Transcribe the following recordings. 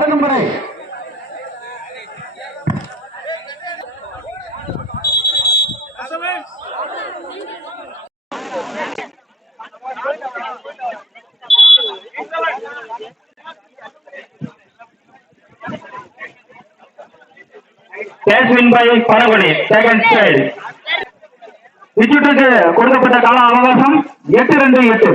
பழகும் முறை கொடுக்கப்பட்ட கால அவகாசம் 8-2-8.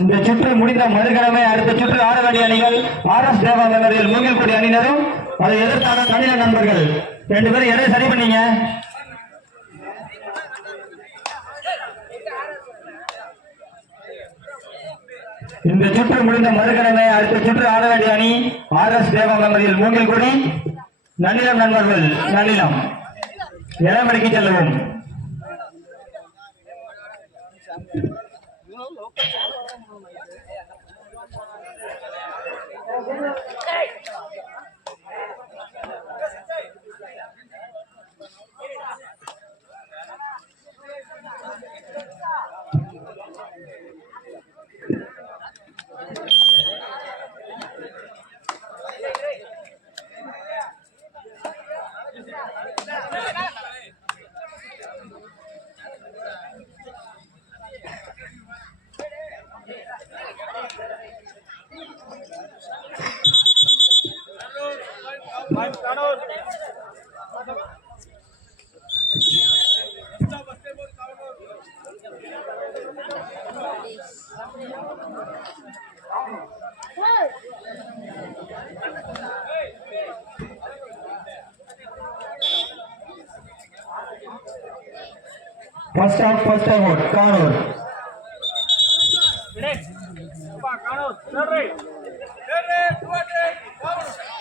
இந்த சுற்று முடிந்த மறுக்கிழமை அடுத்த சுற்று ஆட வேண்டிய அணிகள் RS தேவா மெமோரியல் மூங்கில்குடி அணியினரும் அதை எதிர்த்தான தனியார் நண்பர்கள் 2 பேரும் எதை சரி பண்ணீங்க. இந்த சுற்று முடிந்த மறுக்கிழமை அடுத்த சுற்று ஆட வேண்டிய அணி RS தேவா மெமோரியல் மூங்கில்குடி, நன்னிலம் நண்பர்கள் நன்னிலம் இளமடிக்கு செல்லவும். First out, Kanur.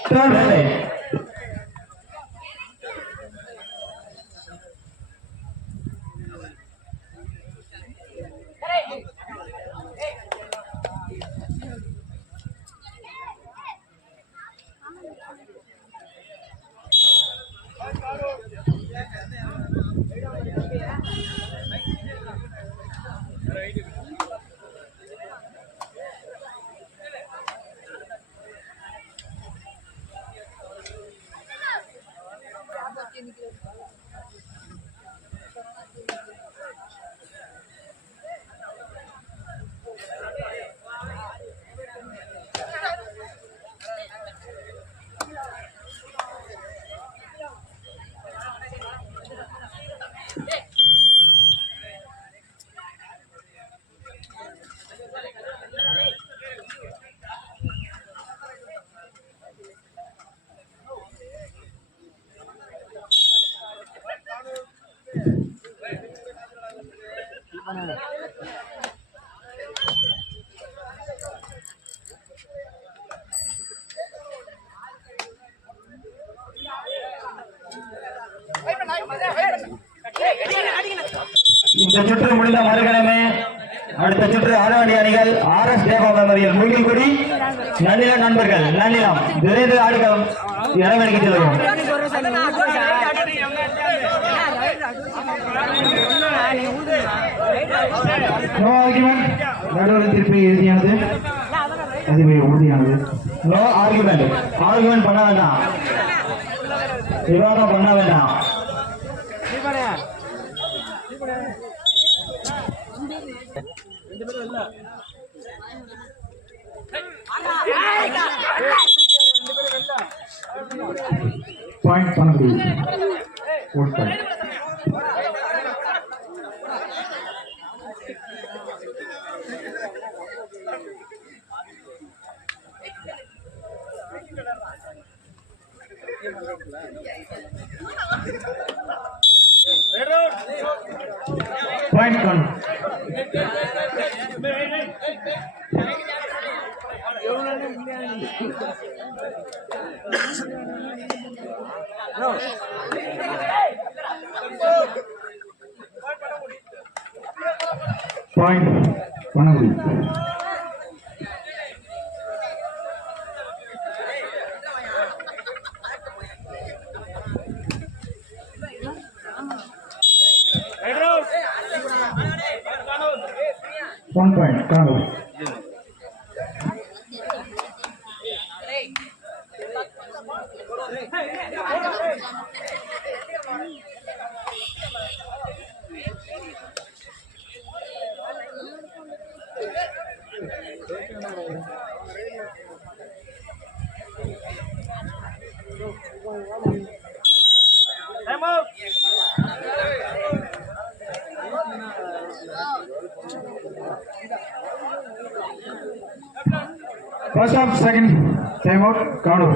Third right. இந்த சுற்று முடிந்த மறுக்கிழமை அடுத்த சுற்று ஆட வேண்டிய அணிகள் RS தேவா மெமோரியல் மூங்கில்குடி, நன்னிலம் நண்பர்கள் நன்னிலம் விரைந்து ஆடுகளம் இளவெளிக்கு செல்வோம். நோ ஆர்குமெண்ட், நடுவர் தீர்ப்பு இறுதியானது, அதுவே உறுதியானது. நோ ஆர்குமெண்ட், ஆர்குமெண்ட் பண்ண வேண்டாம், விவாதம் பண்ண வேண்டாம். பாயிண்ட் பண்ண முடியும். Point count. Point Panagudi. One point, Kanur. Time out. First half, second time out, Kanur.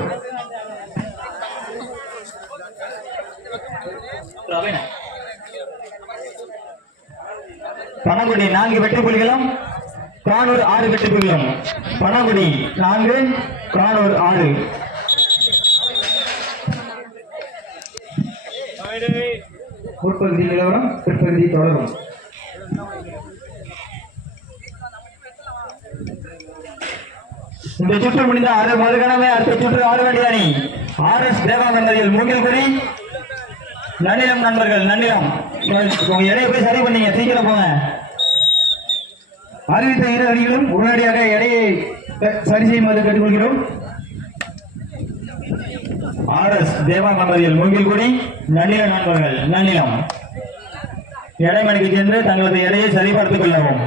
Panangudi 4 வெற்றி புள்ளிகளும் கானூர் 6 வெற்றி புள்ளிகளும். பனங்குடி 4, கானூர் 6. முற்பகுதி நிலவரம், பிற்பகுதி தொடரும். இந்த சுற்று முடிந்த மறுகணமே அடுத்த சுற்று ஆட வேண்டிய அணி RS தேவானந்தரில் மூங்கில்குடி நன்னிலம் நண்பர்கள். நன்னிலம் உங்க எடையை போய் சரி பண்ணீங்க, சீக்கிரம் போங்க. அறிவித்த இரு அணிகளும் உடனடியாக எடையை சரி செய்யுமாறு கேட்டுக்கொள்கிறோம். RS தேவானந்தரில் மூங்கில்குடி நன்னிலம் நண்பர்கள். நன்னிலம் எடைமணிக்கு சென்று தங்களது எடையை சரிபார்த்துக் கொள்ளவும்.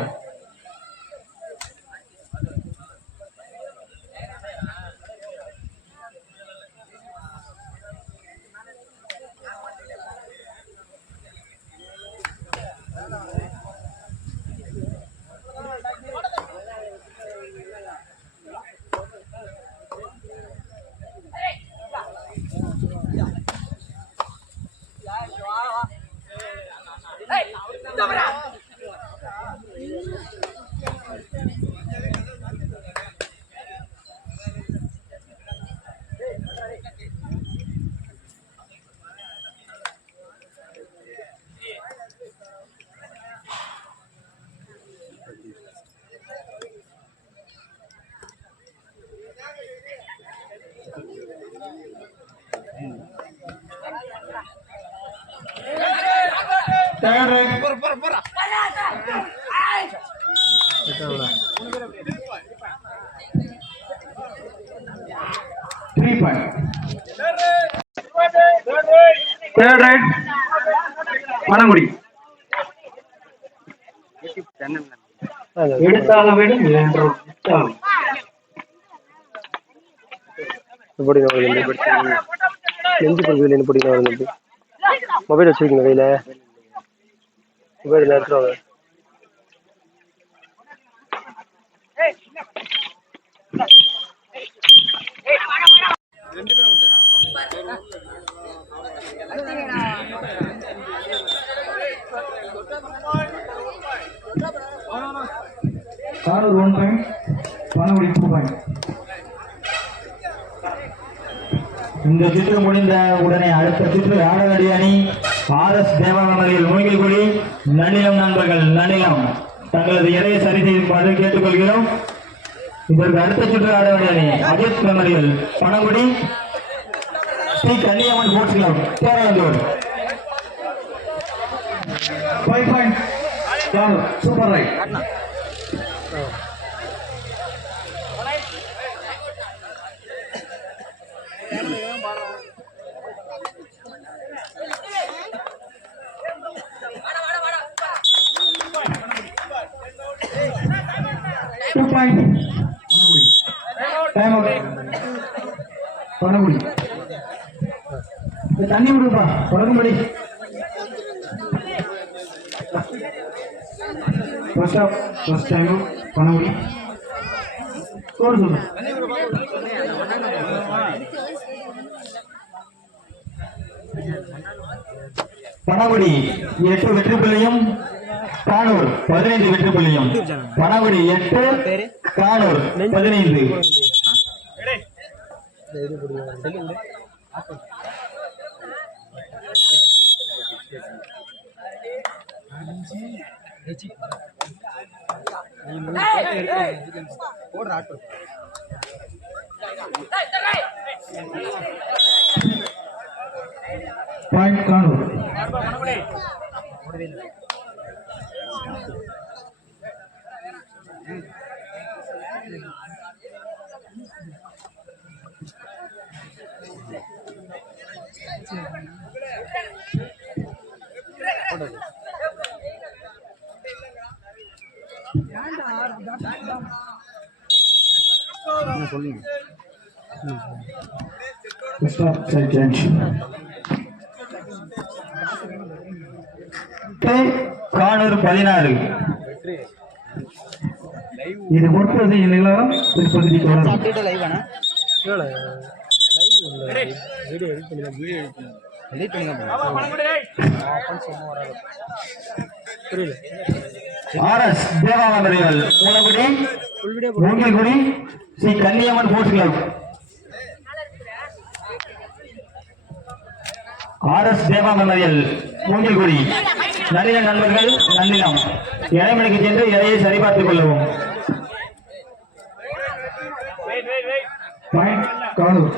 பனங்குடி எடுத்தாலும் மொபைல் வச்சிருக்கீங்க கையில, மொபைல் எடுத்துருவாங்க. Kanur 1 point, Panangudi 2 point. இந்த சுற்று முடிந்த உடனே அடுத்த சுற்று ஆட வேண்டிய அணி RS தேவானந்தரில் மூங்கில்குடி நன்னிலம் நண்பர்கள். நன்னிலம் தங்களது எடையை சரி செய்யுமாறு கேட்டுக்கொள்கிறோம். இதற்கு அடுத்த சுற்று ஆட வேண்டிய அணி Ajith memorial Panangudi Sri Kanniyamman sports club Peralanthur. 5 point Kanur. Super right. Panangudi தண்ணி விடுப்பா தொடங்கும்படி. ஃபர்ஸ்ட் டைம் பனங்குடி ஸ்கோர் சொல்லு. பணகுடி 8 வெற்றி புள்ளியும் கானூர் 15 வெற்றி புள்ளியும். Panagudi 8 Kanur 15. Point Kanur. Stop seconds. Kanur 16. இது முற்பகுதி நிலவரம் பிற்பகுதி தொடரும். RS தேவாவந்தர்கள் Mulagudi Moongilkudi Sri Kanniyamman sports club. RS தேவாவந்தர்கள் மூங்கில்குடி. நளின நண்பர்கள் நன்னிலம் இறைமணிக்கு சென்று இறையை சரிபார்த்துக் கொள்ளவும். பாயிண்ட் கானூர்.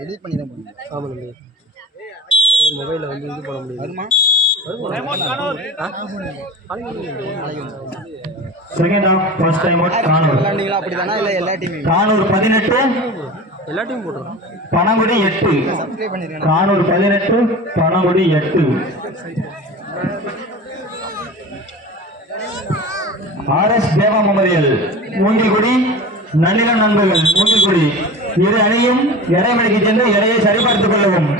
எடிட் பண்ணி தான் பண்ணுங்க. ஆமாம் தம்பி, மொபைலில் வந்து இது பண்ண முடியும். Second of first time out Kanur. அப்படிதானா இல்லை எல்லா டீமும்? கானூர் 18 எல்லா டீமும் போட்டுருக்கோம். பனங்குடி 8. கானூர் 18 பனங்குடி 8. RS தேவா மெமோரியல் மூங்கில்குடி நன்னிலம் நண்பர்கள் மூங்கில்குடி இரு அணியும் இறைமணிக்கு சென்று இறையை சரிபார்த்துக் கொள்ளவும்.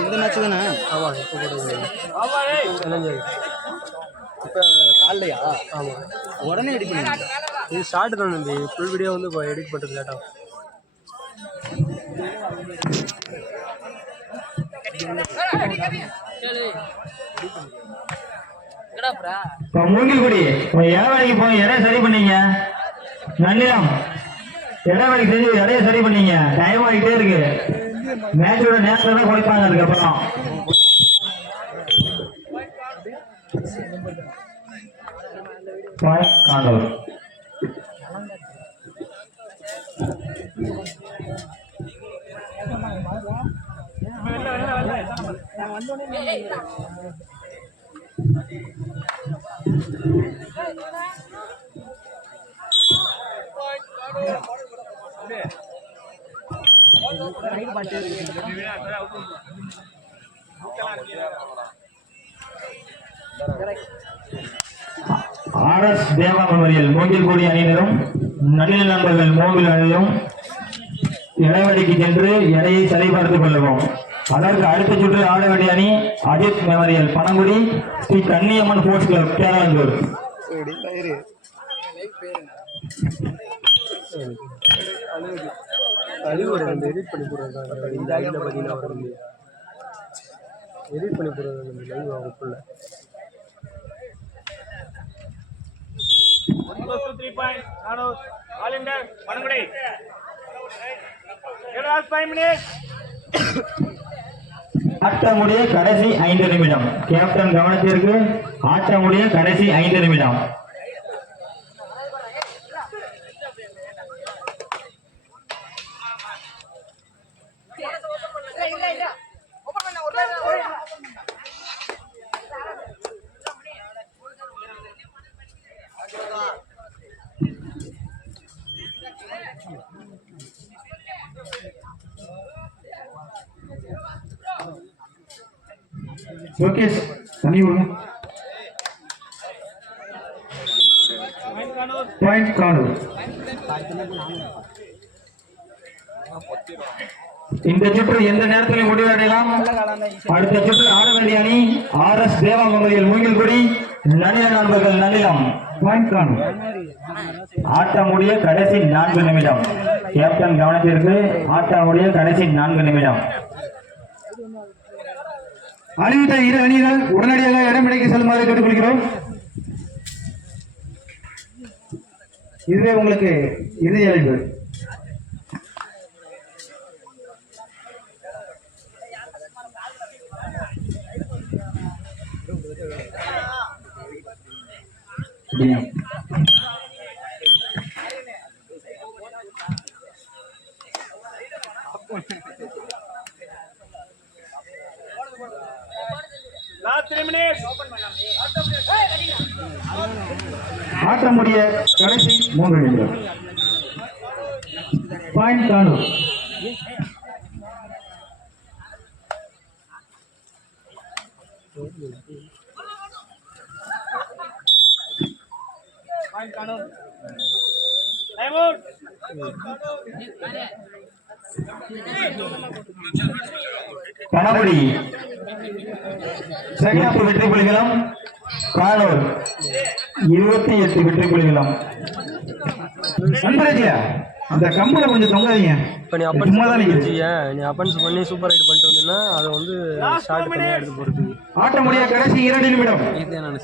இந்த மேட்ச் தானே? ஆமாம், இப்போ போடுறது இப்போ காலையா? ஆமாம், உடனே எடிட் பண்ணி இது ஸ்டார்ட் தான் தம்பி. ஃபுல் வீடியோ வந்து இப்போ எடிட் பண்ணுறது லேட்டாகும். மூங்கில்குடி இடைவெளிக்கு போய் இடைய சரி பண்ணீங்க. நன்னிலம் இடைவெளிக்கு செஞ்சு இடைய சரி பண்ணீங்க. டைம் ஆகிட்டே இருக்கு. மேட்சோட நேரத்துல தான் குறைப்பாங்க. அதுக்கப்புறம் காண்டவர் RS தேவா மெமோரியல் மூங்கில்குடி அணியினரும் நன்னில நண்பர்கள் மூங்கில் அணியும் இடைவெளிக்கு சென்று எடையை சரிபார்த்துக் கொள்ளவும். அதற்கு அடுத்த சுற்று ஆட வேண்டிய அணி Ajith memorial Panangudi Sri Kanniyamman sports club Keralanthur. Edit பண்ணி போடுறது இந்த ஐடியில் பார்த்தீங்கன்னா அவர் வந்து எடிட் பண்ணி போடுறது லைவ் ஆகுக்குள்ள. ஆட்டமுடைய கடைசி 5 நிமிடம். கேப்டன் கவனத்திற்கு. ஆட்டமுடைய கடைசி 5 நிமிடம். ஓகே தண்ணி விடுங்க. பாயிண்ட் கானூர். இந்த சுற்று எந்த நேரத்தில் முடிவடையலாம். அடுத்த சுற்று ஆட வேண்டிய அணி RS தேவாங்கமதியில் மூங்கில்குடி, நனிலம் நண்பர்கள் நனிலம். பாயிண்ட் கானூர். ஆட்டம் முடிய கடைசி 4 நிமிடம். கேப்டன் கவனத்திற்கு, ஆட்டம் முடிய கடைசி 4 நிமிடம். அறிவித்த இரு அணிகள் உடனடியாக இடமிடைக்கு செல்லுமாறு கேட்டுக்கொள்கிறோம். இதுவே உங்களுக்கு இறுதி அழைப்பு. ஆட்டம் முடிய கடைசி 3 நிமிடம். பாயிண்ட் கானூர். கணபடி 8 வெற்றி புலிகளும், கானூர் 28 வெற்றி புலிகளும். நண்பரே, அந்த கம்பளை கொஞ்சம் தொங்காதீங்க. இப்போ நீ அப்பன்ஸ் நீ அப்பன்ஸ் பண்ணி சூப்பர் ரைட் பண்ணிட்டு வந்தீங்கன்னா அதை வந்து ஸ்டார்ட் பண்ணி எடுத்து போகிறது. ஆட்டம் முடிய கடைசி 2 நிமிடம்.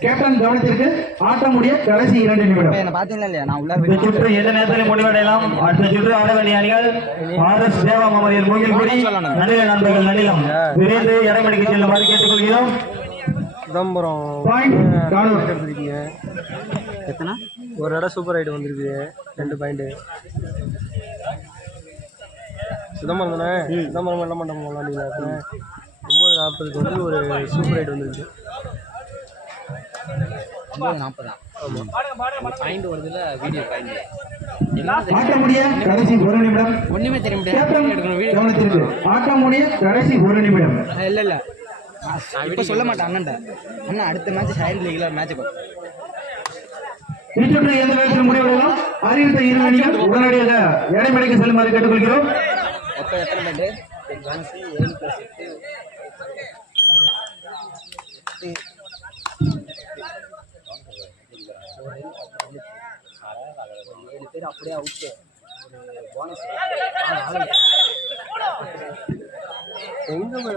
கேப்டன் கவனத்திற்கு, ஆட்டம் முடிய கடைசி 2 நிமிடம். என்ன பாத்தீங்களா இல்லையா? நான் உள்ள இந்த சுற்று எந்த நேரத்தில் முடிவடையலாம். அடுத்த சுற்று ஆட வேண்டிய அணிகள் RS தேவாங்கமதியில் மூங்கில்குடி, நனிலம் நண்பர்கள் நனிலம். விரைந்து இடமடிக்கு செல்லுமாறு கேட்டுக்கொள்கிறோம். சிதம்பரம் எடுத்துருக்கீங்க. எத்தனை ஒரு இடம் சூப்பர் ரைடு வந்திருக்கு, 2 பாயிண்ட். சிதம்பரம் தானே? சிதம்பரம் என்ன பண்ண போகலாம் நீங்கள்? 9:40க்கு வந்து ஒரு சூப்பர் ரைடு வந்துருக்கு. 9:40. ஆமாம், பாயிண்ட் வருதுல, வீடியோ பாயிண்ட். ஆட்டம் முடிய கடைசி 1 நிமிடம். ஒண்ணுமே தெரிய முடியாது. கவனத்திற்கு, ஆட்டம் முடிய கடைசி 1 நிமிடம். இல்ல இல்ல, இப்ப சொல்ல மாட்டேன் அண்ணன்ட்ட. அண்ணா அடுத்த மேட்ச் சைடு லீக்ல மேட்ச் இச்சுற்று எந்த நேரத்தில் முடிவடையலாம். அறிவித்த இரு அணிகள் உடனடியாக இடமடிக்கு செல்லுமாறு கேட்டுக்கொள்கிறோம். மொத்தம் எத்தனை பாயிண்ட்? 7 பேர் அப்படியே அவுட்டு. போனஸ் எங்கே போய்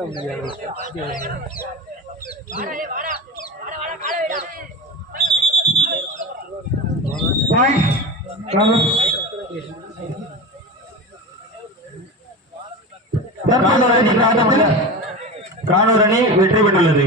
கானூர் அணி வெற்றி பெற்றுள்ளது.